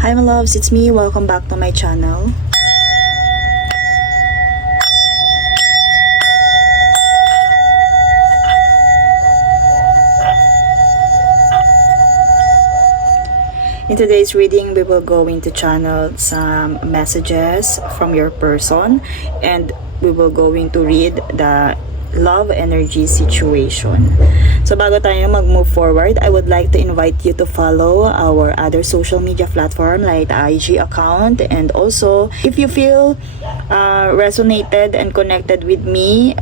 Hi my loves, it's me. Welcome back to my channel. In today's reading, we will go into channel some messages from your person and we will going to read the love energy situation. So bago tayo mag-move forward, I would like to invite you to follow our other social media platform like the IG account, and also if you feel resonated and connected with me,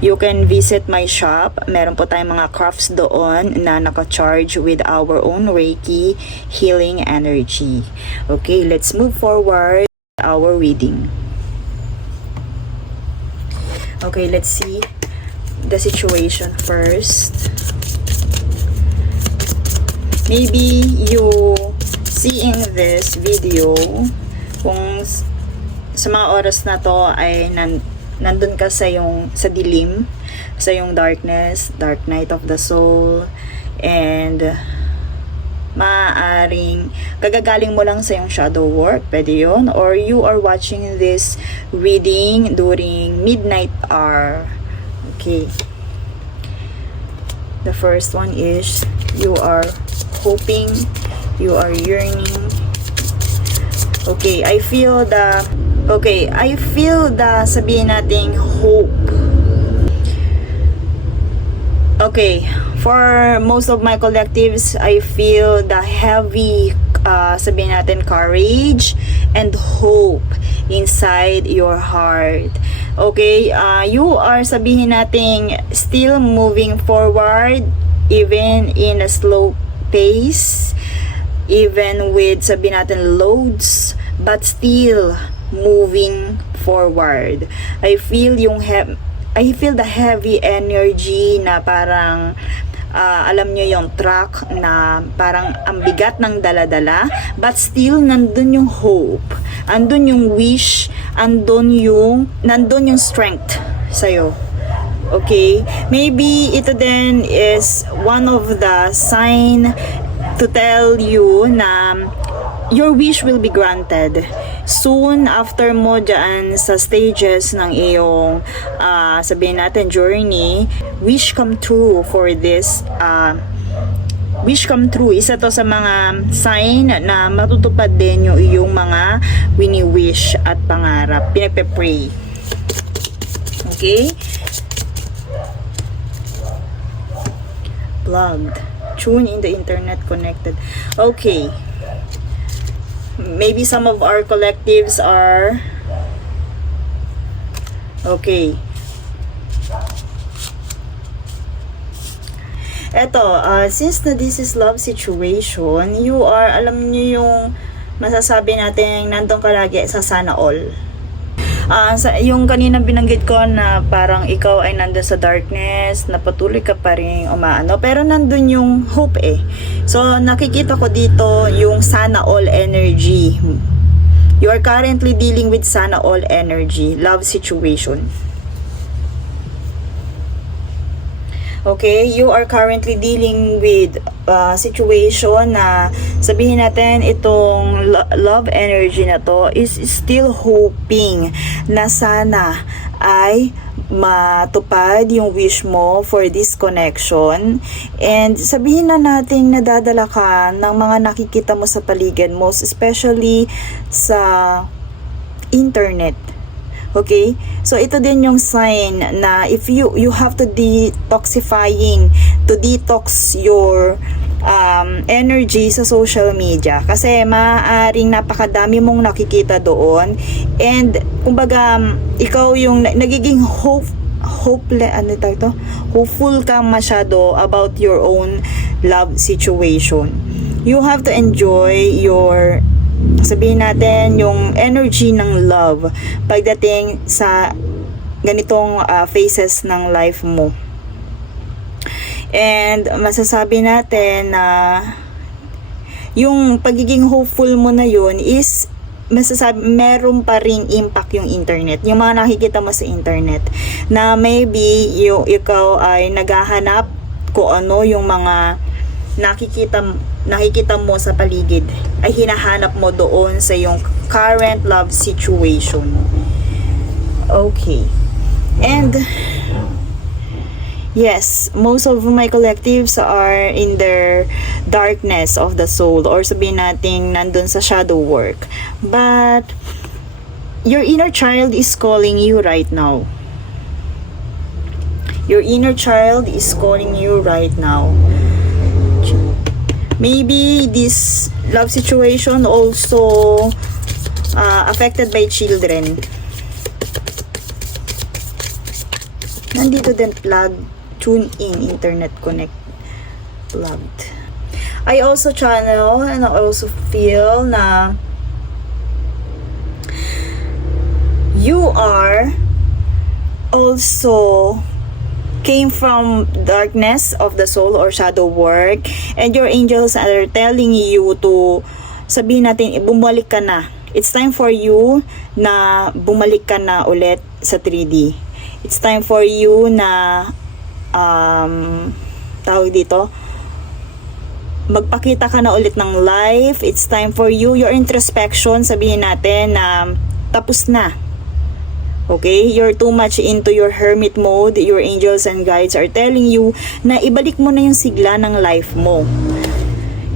you can visit my shop. Meron po tayong mga crafts doon na naka-charge with our own Reiki healing energy. Okay, let's move forward our reading. Okay, let's see the situation first. Maybe you seeing this video kung sa mga oras na to ay nandun ka sa dilim, sa yung darkness, dark night of the soul, and maaaring kagagaling mo lang sa yung shadow work, pwede yun, or you are watching this reading during midnight hour. Okay, the first one is you are hoping, you are yearning. Okay, I feel the sabihin nating hope. Okay, for most of my collectives, I feel the heavy, sabihin natin, courage and hope inside your heart. Okay, you are, sabihin natin, still moving forward, even in a slow pace, even with, sabihin natin, loads, but still moving forward. I feel the heavy energy na parang alam nyo yung truck na parang ang bigat ng daladala, but still nandun yung hope, andun yung wish, nandun yung strength sa'yo. Okay, maybe ito din is one of the sign to tell you na your wish will be granted soon after mo dyan sa stages ng iyong sabihin natin journey. Wish come true for this wish come true, isa to sa mga sign na matutupad din yung iyong mga wini-wish at pangarap, pinagpe-pray. Okay, plugged, tune in the internet, connected. Okay, maybe some of our collectives are okay. Eto, since na this is love situation, you are, alam nyo yung masasabi natin, nandun ka lagi sa sana all. Yung kanina binanggit ko na parang ikaw ay nandun sa darkness, napatuloy ka pa rin umaano, pero nandun yung hope eh. So nakikita ko dito yung sana all energy. You are currently dealing with sana all energy, love situation. Okay, you are currently dealing with situation na sabihin natin itong love energy na to is still hoping na sana ay matupad yung wish mo for this connection, and sabihin na natin nadadala ka ng mga nakikita mo sa paligid mo, especially sa internet. Okay, so ito din yung sign na if you have to detox your energy sa social media, kasi maaaring napakadami mong nakikita doon, and kumbaga ikaw yung nagiging hopeful kang masyado about your own love situation. You have to enjoy your, sabihin natin, yung energy ng love pagdating sa ganitong phases ng life mo. And masasabi natin na yung pagiging hopeful mo na yun is masasabi meron pa ring impact yung internet, yung mga nakikita mo sa internet, na maybe ikaw ay naghahanap kung ano yung mga nakikita mo sa paligid ay hinahanap mo doon sa iyong current love situation. Okay. And yes, most of my collectives are in their darkness of the soul, or sabihin natin nandun sa shadow work. But your inner child is calling you right now. Your inner child is calling you right now. Maybe this love situation also affected by children. Nandito din plug, tune in, internet connect, plugged. I also channel and I also feel na you are also came from darkness of the soul or shadow work, and your angels are telling you to, sabihin natin, bumalik ka na. It's time for you na bumalik ka na ulit sa 3D. It's time for you na tawag dito, magpakita ka na ulit ng life. It's time for you, your introspection, sabihin natin na tapos na. Okay? You're too much into your hermit mode. Your angels and guides are telling you na ibalik mo na yung sigla ng life mo.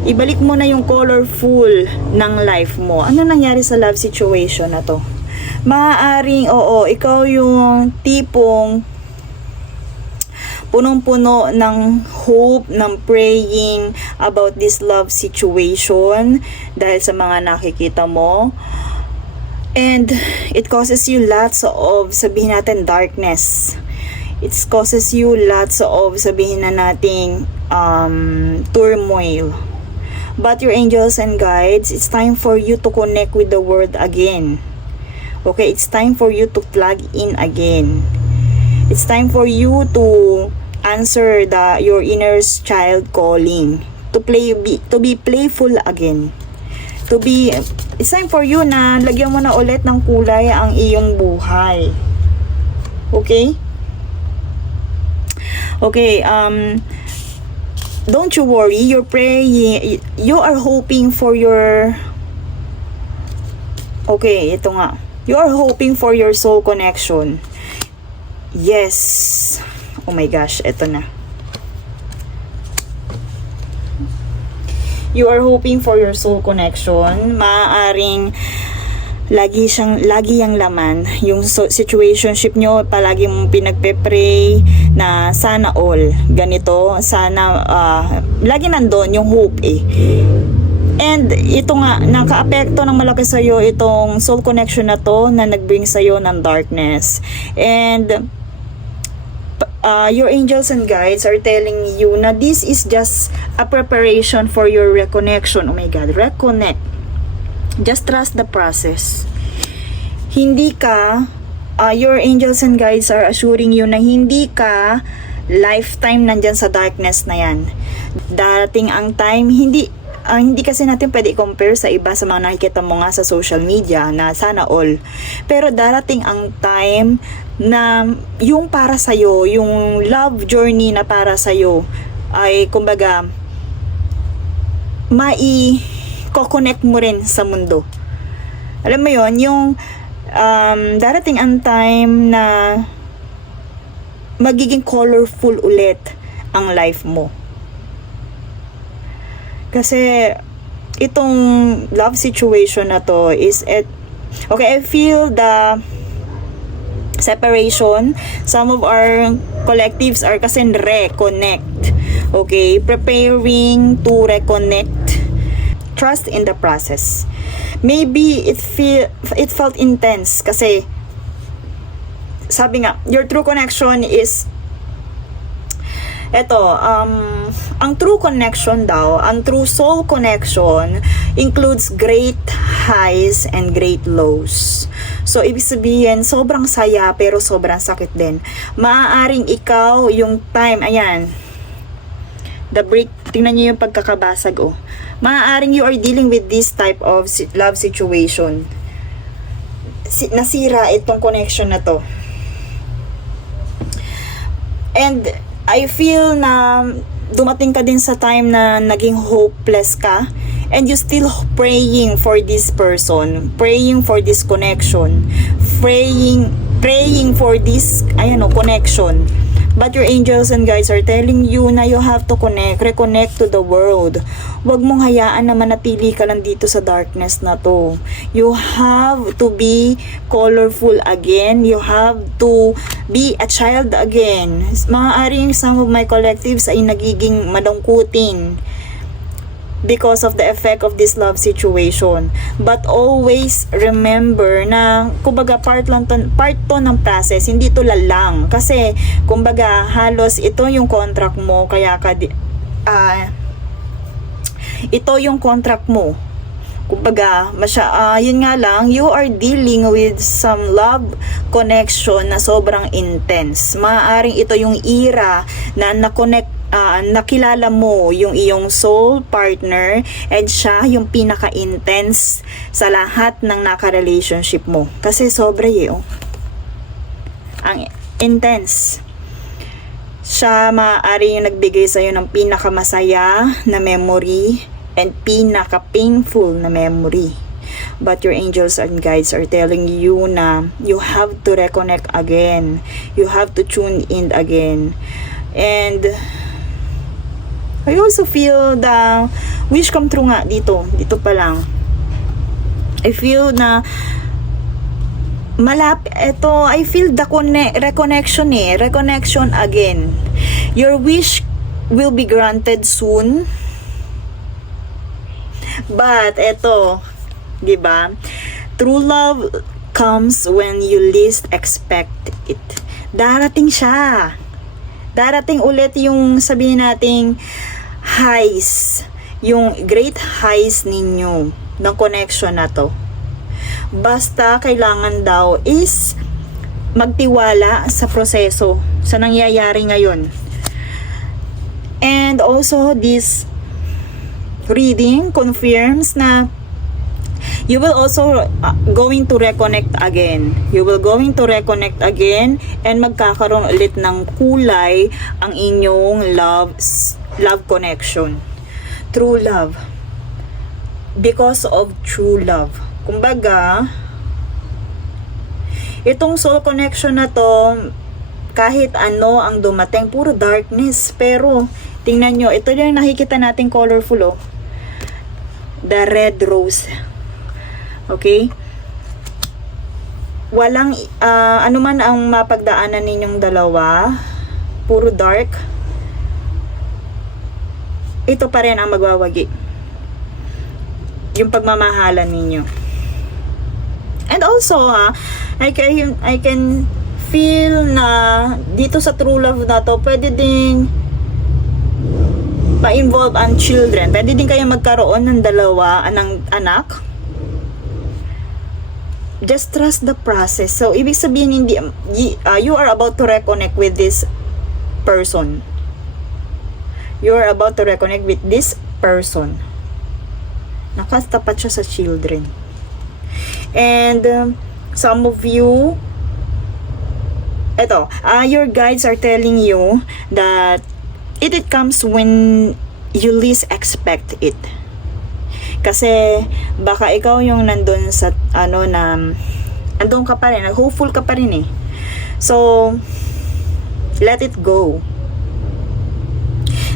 Ibalik mo na yung colorful ng life mo. Ano nangyari sa love situation na to? Maaaring, oo, ikaw yung tipong punong-puno ng hope, ng praying about this love situation dahil sa mga nakikita mo. And it causes you lots of, sabihin natin, darkness. It causes you lots of, sabihin na nating, turmoil. But your angels and guides, it's time for you to connect with the world again. Okay, it's time for you to plug in again. It's time for you to answer your inner child calling. To be playful again. It's time for you na lagyan mo na ulit ng kulay ang iyong buhay. Okay? Okay, don't you worry, you're praying, you are hoping for your, okay, ito nga. You are hoping for your soul connection. Yes. Oh my gosh, ito na. You are hoping for your soul connection. Maaaring lagi yang laman. Yung situationship nyo, palagi mong pinagpe-pray na sana all. Ganito, sana, lagi nandun yung hope eh. And ito nga, naka-apekto ng malaki sa'yo itong soul connection na to na nag-bring sa'yo ng darkness. And your angels and guides are telling you na this is just a preparation for your reconnection. Oh my God, reconnect. Just trust the process. Hindi ka, your angels and guides are assuring you na hindi ka lifetime nandyan sa darkness na yan. Darating ang time, hindi kasi natin pwede i-compare sa iba sa mga nakikita mo nga sa social media na sana all. Pero darating ang time na yung para sa'yo, yung love journey na para sa'yo ay kumbaga mai-connect mo rin sa mundo. Alam mo yon, yung darating ang time na magiging colorful ulit ang life mo. Kasi itong love situation na to is okay, I feel the separation. Some of our collectives are kasi reconnect. Okay, preparing to reconnect. Trust in the process. Maybe it felt intense kasi sabi nga, your true connection is ang true connection daw, ang true soul connection includes great highs and great lows. So, ibig sabihin, sobrang saya pero sobrang sakit din. Maaaring ikaw yung time, ayan, the break, tingnan niyo yung pagkakabasag, oh. Maaaring you are dealing with this type of love situation. Nasira itong connection na to. And I feel na dumating ka din sa time na naging hopeless ka, and you still praying for this person, praying for this connection, praying for this connection. But your angels and guides are telling you na you have to reconnect to the world. Huwag mong hayaan na manatili ka lang dito sa darkness na to. You have to be colorful again. You have to be a child again. Maaaring some of my collectives ay nagiging malungkutin because of the effect of this love situation. But always remember na kumbaga part to ng process, hindi to lalang. Kasi kumbaga halos ito yung contract mo, kaya ito yung contract mo. Kumbaga, yun nga lang, you are dealing with some love connection na sobrang intense. Maaaring ito yung era na nakilala mo yung iyong soul partner, and siya yung pinaka-intense sa lahat ng naka-relationship mo. Kasi sobra ang intense. Siya maaari yung nagbigay sa'yo ng pinaka-masaya na memory and pinaka-painful na memory. But your angels and guides are telling you na you have to reconnect again. You have to tune in again. And I also feel the wish come true nga dito pa lang. I feel na I feel the reconnection again. Your wish will be granted soon. But di ba? True love comes when you least expect it. Darating siya. Darating ulit yung sabihin nating highs, yung great highs ninyo ng connection na to. Basta kailangan daw is magtiwala sa proseso, sa nangyayari ngayon. And also this reading confirms na you will also going to reconnect again. You will going to reconnect again, and magkakaroon ulit ng kulay ang inyong love connection. True love. Because of true love. Kumbaga, itong soul connection na to, kahit ano ang dumating, puro darkness. Pero, tingnan nyo, ito yung nakikita natin colorful, the red rose. Okay? Walang, anuman ang mapagdaanan ninyong dalawa, puro dark, ito pa rin ang magwawagi. Yung pagmamahalan ninyo. And also, I can feel na dito sa true love na to, pwede din ma-involve ang children. Pwede din kayo magkaroon ng dalawa, ng anak. Just trust the process. So, ibig sabihin, you are about to reconnect with this person. You are about to reconnect with this person. Nakatapat siya sa children. And, some of you, your guides are telling you that it comes when you least expect it. Kasi baka ikaw yung nandun sa andun ka pa rin, hopeful ka pa rin eh. So let it go.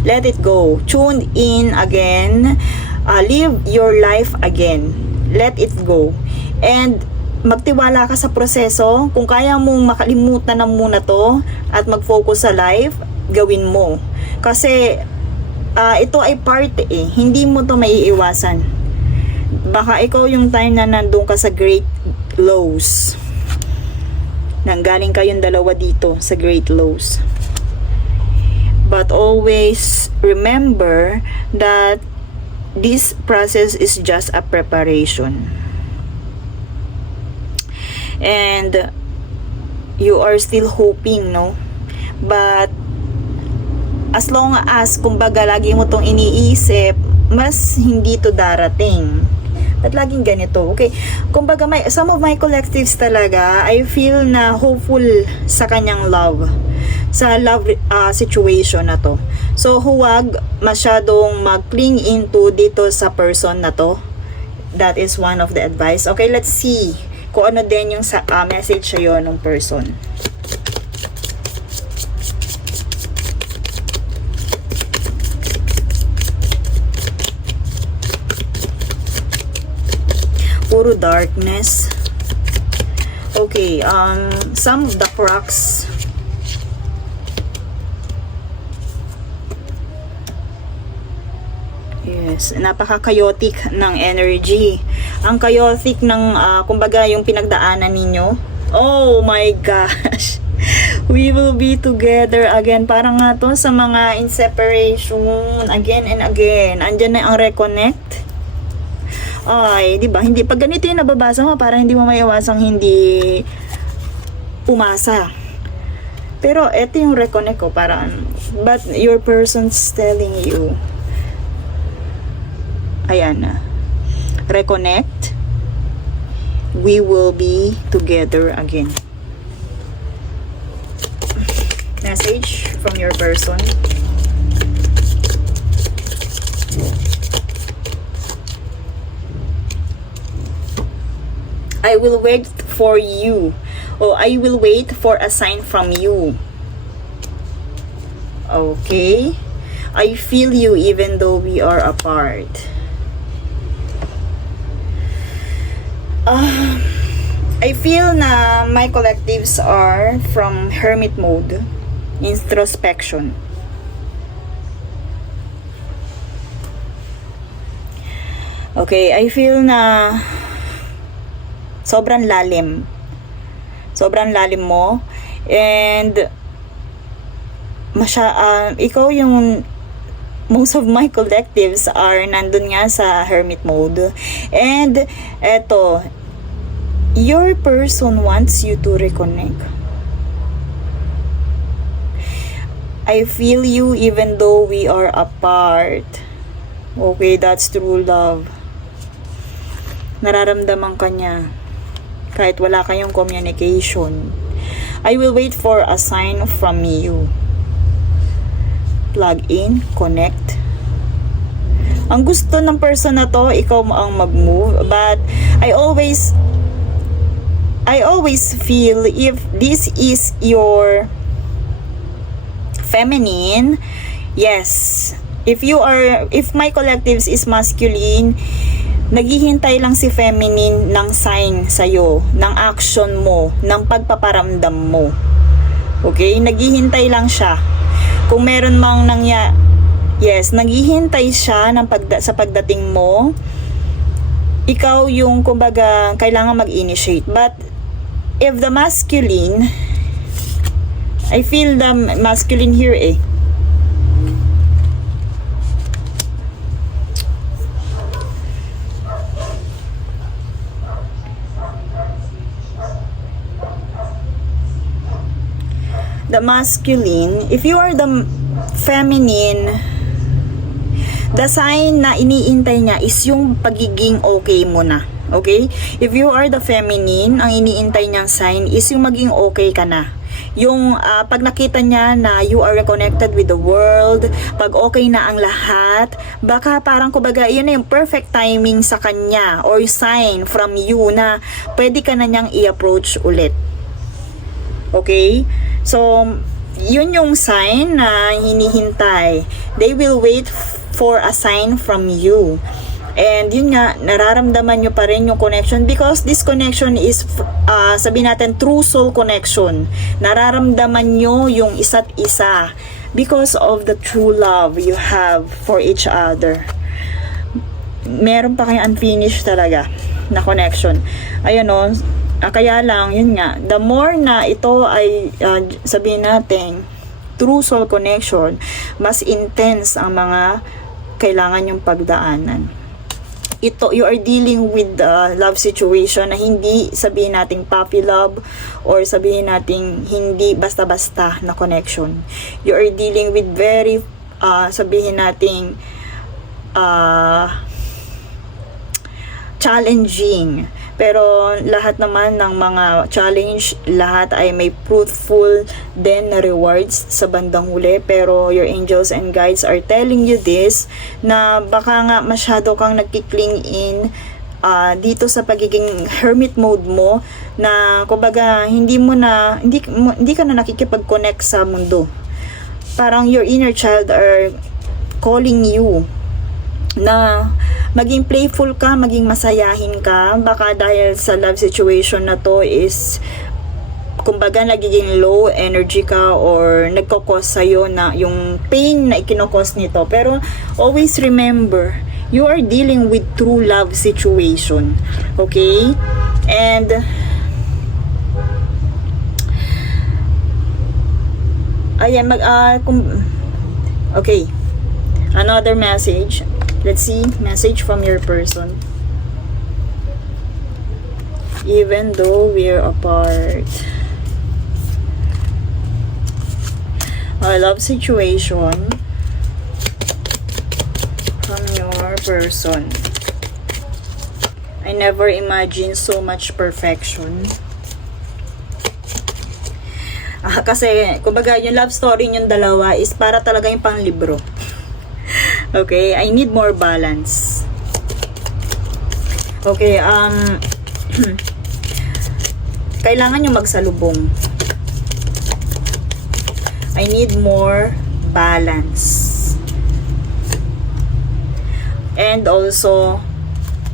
Let it go. Tune in again. Live your life again. Let it go. And magtiwala ka sa proseso. Kung kaya mong makalimutan na muna to at mag-focus sa life, gawin mo. Kasi ito ay part hindi mo to maiiwasan. Baka ikaw yung time na nandun ka sa great lows. Nanggaling kayong dalawa dito sa great lows. But always remember that this process is just a preparation. And you are still hoping, no? But as long as, kumbaga, lagi mo tong iniisip, mas hindi to darating. At laging ganito, okay? Kumbaga, some of my collectives talaga, I feel na hopeful sa kanyang love. Sa love situation na to. So, huwag masyadong mag-cling into dito sa person na to. That is one of the advice. Okay, let's see kung ano din yung message sa'yo ng person. Puro darkness. Okay, some of the cracks. Yes, napaka-chaotic ng energy. Ang chaotic ng, kumbaga, yung pinagdaanan ninyo. Oh my gosh! We will be together again. Parang nga to sa mga in separation, again and again. Andyan na ang reconnect. Ay, di ba? Hindi, pag ganito yung nababasa mo, parang hindi mo maiwasang hindi umasa. Pero eto yung reconnect ko, parang, but your person's telling you, ayan na. Reconnect. We will be together again. Message from your person. I will wait for you. Or I will wait for a sign from you. Okay. I feel you even though we are apart. I feel na my collectives are from hermit mode, introspection. Okay, I feel na sobrang lalim. Sobrang lalim mo. And ikaw yung most of my collectives are nandun nga sa hermit mode. And eto, your person wants you to reconnect. I feel you even though we are apart. Okay, that's true love. Nararamdaman ka niya kahit wala kayong communication. I will wait for a sign from you. Plug in, connect. Ang gusto ng person na to, ikaw ang mag-move. But I always feel if this is your feminine, yes. If my collectives is masculine, naghihintay lang si feminine ng sign sa'yo, ng action mo, ng pagpaparamdam mo. Okay? Naghihintay lang siya. Kung meron mang yes, naghihintay siya sa pagdating mo. Ikaw yung, kumbaga, kailangan mag-initiate. But, if the masculine, I feel the masculine here the masculine, if you are the feminine, the sign na iniintay niya is yung pagiging okay mo na. Okay? If you are the feminine, ang iniintay niyang sign is yung maging okay ka na. Yung pag nakita niya na you are reconnected with the world, pag okay na ang lahat, baka parang kumbaga, yun na yung perfect timing sa kanya or sign from you na pwede ka na niyang i-approach ulit. Okay? So, yun yung sign na hinihintay. They will wait for a sign from you. And yun nga, nararamdaman nyo pa rin yung connection because this connection is, sabihin natin, true soul connection. Nararamdaman nyo yung isa't isa because of the true love you have for each other. Meron pa kayong unfinished talaga na connection. Ayan o, kaya lang, yun nga, the more na ito ay, sabihin natin, true soul connection, mas intense ang mga kailangan yung pagdaanan. Ito, you are dealing with the love situation na hindi sabihin nating puppy love or sabihin nating hindi basta-basta na connection. You are dealing with very, sabihin nating, challenging, Pero lahat naman ng mga challenge, lahat ay may fruitful din na rewards sa bandang huli. Pero your angels and guides are telling you this, na baka nga masyado kang nagkikling in dito sa pagiging hermit mode mo, na kumbaga hindi ka na nakikipag-connect sa mundo. Parang your inner child are calling you na maging playful ka, maging masayahin ka. Baka dahil sa love situation na to is kumbaga nagiging low energy ka or nagkakos sa'yo na yung pain na ikinokos nito. Pero always remember, you are dealing with true love situation. Okay? And ayan, okay. Another message. Let's see, message from your person. Even though we're apart. A love situation from your person. I never imagined so much perfection. Kasi, kumbaga, yung love story yung dalawa is para talaga yung panglibro. Okay, I need more balance. Okay, kailangan nyo magsalubong. I need more balance. And also,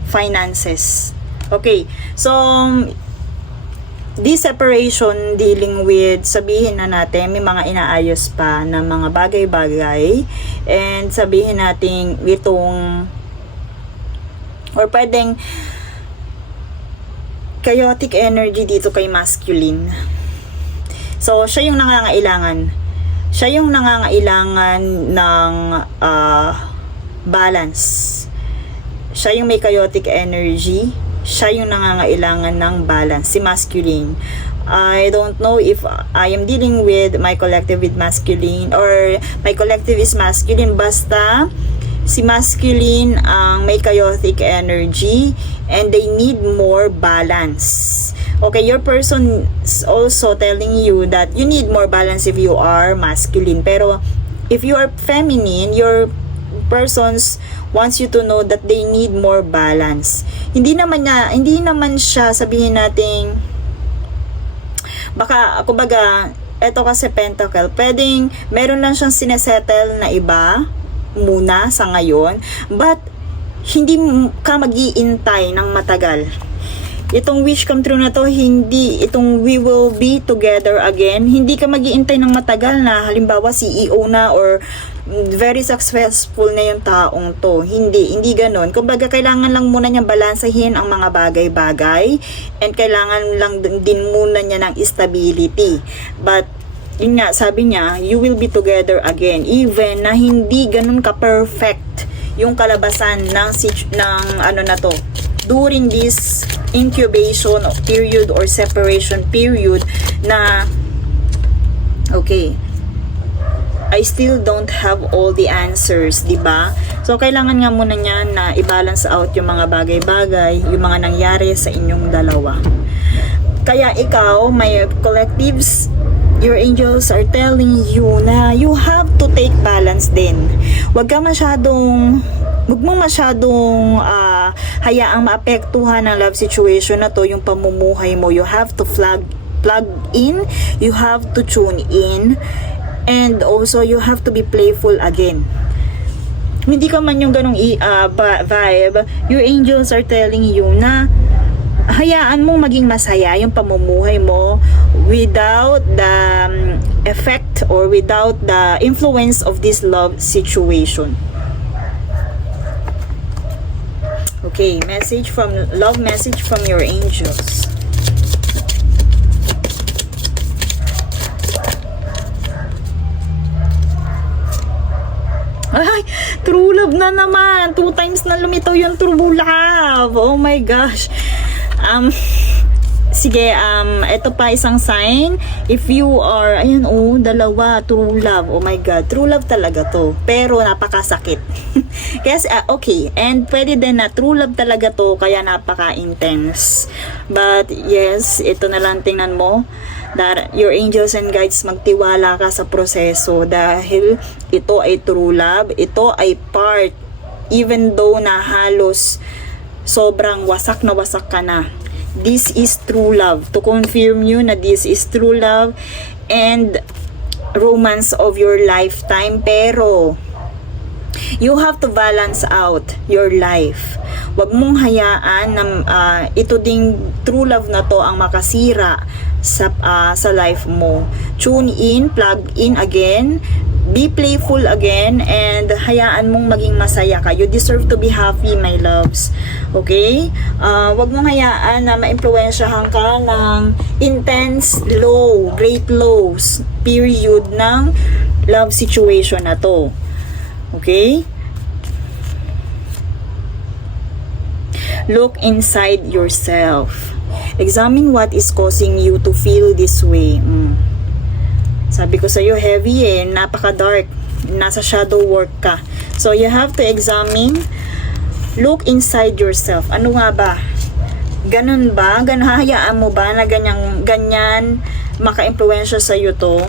finances. Okay, so, this separation dealing with, sabihin na natin, may mga inaayos pa na mga bagay-bagay, and sabihin natin itong, or pwedeng chaotic energy dito kay masculine. So, siya yung nangangailangan. Siya yung nangangailangan ng balance. Siya yung may chaotic energy. Siya yung nangangailangan ng balance, si masculine. I don't know if I am dealing with my collective with masculine or my collective is masculine. Basta si masculine ang may chaotic energy and they need more balance. Okay, your person is also telling you that you need more balance if you are masculine. Pero if you are feminine, your persons wants you to know that they need more balance. Hindi naman siya sabihin nating baka kumbaga eto kasi pentacle, pwedeng meron lang siyang sinesettle na iba muna sa ngayon, but hindi ka mag-iintay ng matagal. Itong wish come true na to, hindi itong we will be together again, hindi ka mag-iintay ng matagal na halimbawa CEO na or very successful na yung taong to. Hindi ganun. Kumbaga, kailangan lang muna niya balansahin ang mga bagay-bagay and kailangan lang din muna niya ng stability. But, yun nga, sabi niya, you will be together again. Even na hindi ganun ka-perfect yung kalabasan ng ano na to. During this incubation period or separation period na, okay, I still don't have all the answers, di ba? So, kailangan nga muna niya na i-balance out yung mga bagay-bagay, yung mga nangyari sa inyong dalawa. Kaya ikaw, my collectives, your angels are telling you na you have to take balance din. Huwag mo masyadong hayaang maapektuhan ng love situation na to, yung pamumuhay mo. You have to plug in, you have to tune in, and also, you have to be playful again. Hindi ka man yung ganong vibe. Your angels are telling you na hayaan mong maging masaya yung pamumuhay mo without the effect or without the influence of this love situation. Okay, love message from your angels. Ay, true love na naman. 2 times na lumitaw yung true love. Oh my gosh. Sige, ito pa isang sign. If you are, ayan oh, dalawa, true love. Oh my God, true love talaga to. Pero napakasakit. Kasi, okay. And pwede din na true love talaga to, kaya napaka-intense. But yes, ito na lang tingnan mo. That your angels and guides, magtiwala ka sa proseso. Dahil ito ay true love. Ito ay part, even though na halos sobrang wasak na wasak ka na. This is true love. To confirm you na this is true love and romance of your lifetime. Pero, you have to balance out your life. Huwag mong hayaan na ito ding true love na to ang makasira sa life mo. Tune in, plug in again, be playful again, and hayaan mong maging masaya ka. You deserve to be happy, my loves. Okay? Wag mong hayaan na maimpluwensyahan ka ng intense low, great lows, period ng love situation na to. Okay? Look inside yourself. Examine what is causing you to feel this way. Sabi ko sa'yo, heavy napaka-dark. Nasa shadow work ka. So, you have to examine. Look inside yourself. Ano nga ba? Ganun ba? Hayaan mo ba na ganyan maka-impluwensya sa'yo to?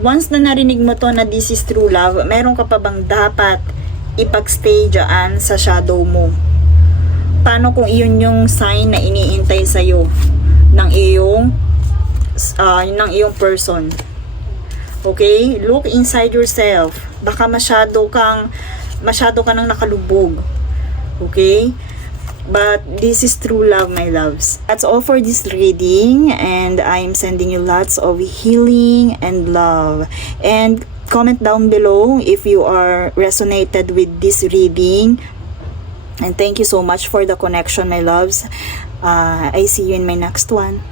Once na narinig mo to na this is true love, meron ka pa bang dapat ipag-stay dyan sa shadow mo? Paano kung iyon yung sign na iniintay sa'yo ng iyong person? Okay? Look inside yourself. Baka masyado ka nang nakalubog. Okay? But this is true love, my loves. That's all for this reading, and I'm sending you lots of healing and love. And comment down below if you are resonated with this reading. And thank you so much for the connection, my loves. I see you in my next one.